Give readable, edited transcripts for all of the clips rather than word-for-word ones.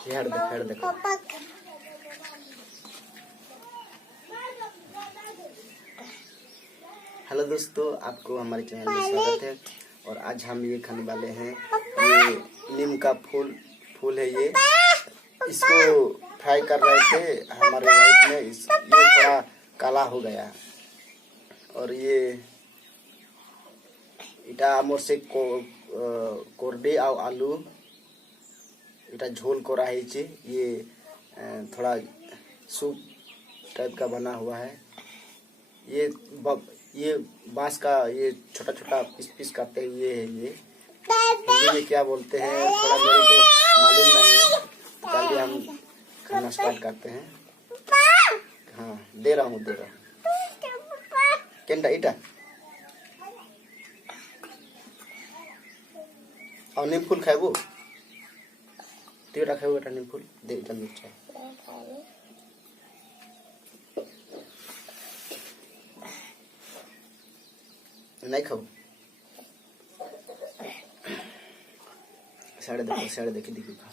Head देखो। Hello दोस्तों, आपको हमारे चैनल में स्वागत है। और आज हम ये खाने वाले हैं, ये नीम का फूल है। ये इसको फ्राई कर रहे थे हमारे वाइफ ने। ये थोड़ा काला हो गया। और ये इटा मोर से कोरडे और आलू इटा झोल को रहा है। ये थोड़ा सूप टाइप का बना हुआ है। ये बांस का ये छोटा छोटा पीस काटते हुए है। ये हिंदी में क्या बोलते हैं थोड़ा मेरे को मालूम नहीं है। चलिए हम खाना स्टार्ट करते हैं। हाँ, दे रहा हूँ केंटा इटा और नीम फूल खाएबो तेरा खाएबो। बेटा नीम फूल दे इटा मिर्चा नहीं खाओ। साढ़े देखी खा।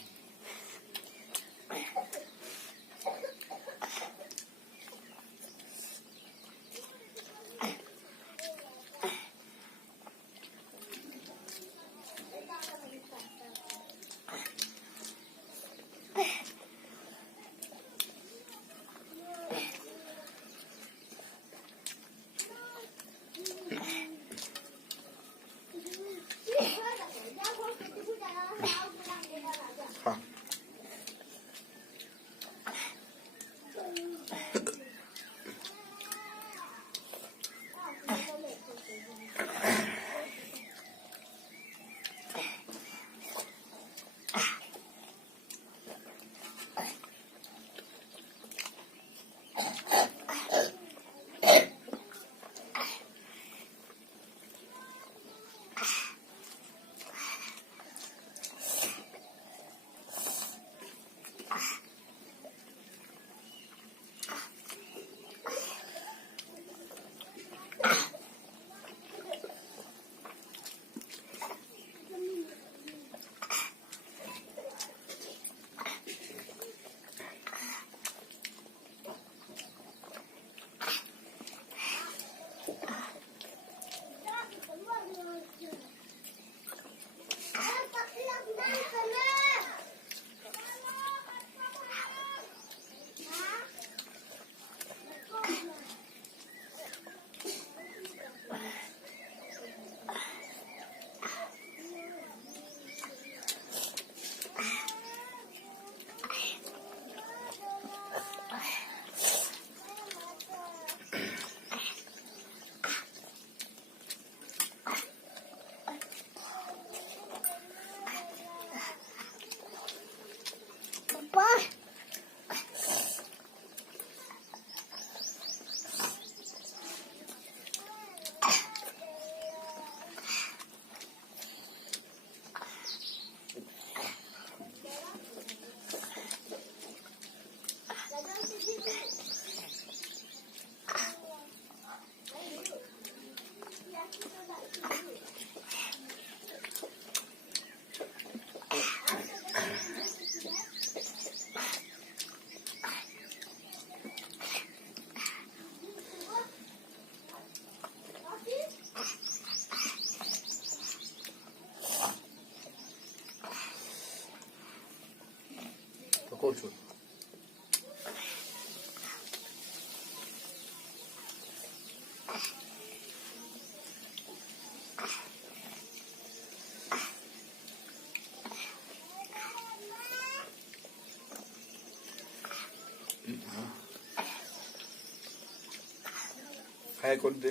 हाँ, तो कौन छोड़ खाया कर दे,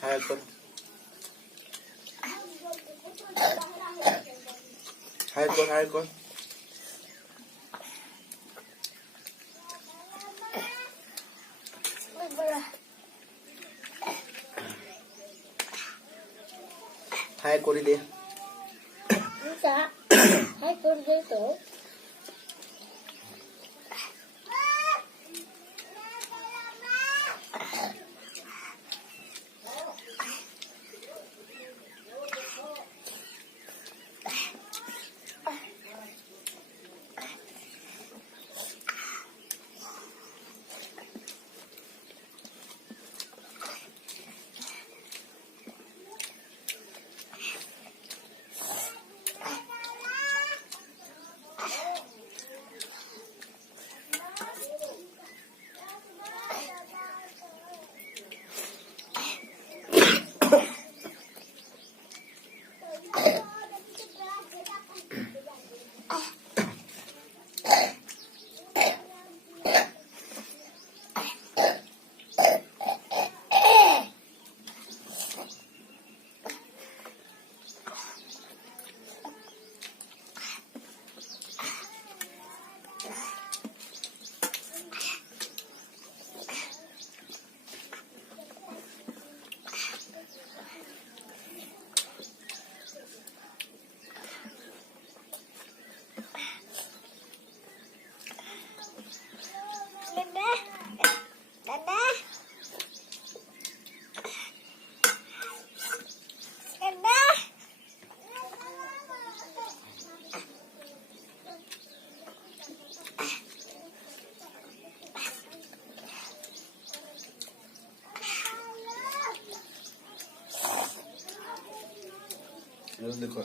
खाया कर, खाया कर। खाया कर दे। खाया कर दे तो देखो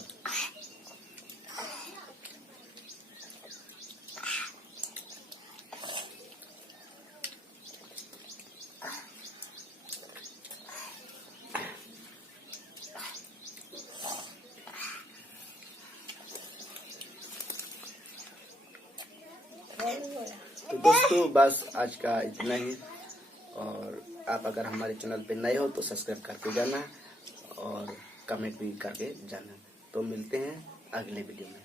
तो दोस्तों बस आज का इतना ही। और आप अगर हमारे चैनल पे नए हो तो सब्सक्राइब करके जाना और कमेंट भी करके जाना। तो मिलते हैं अगले वीडियो में।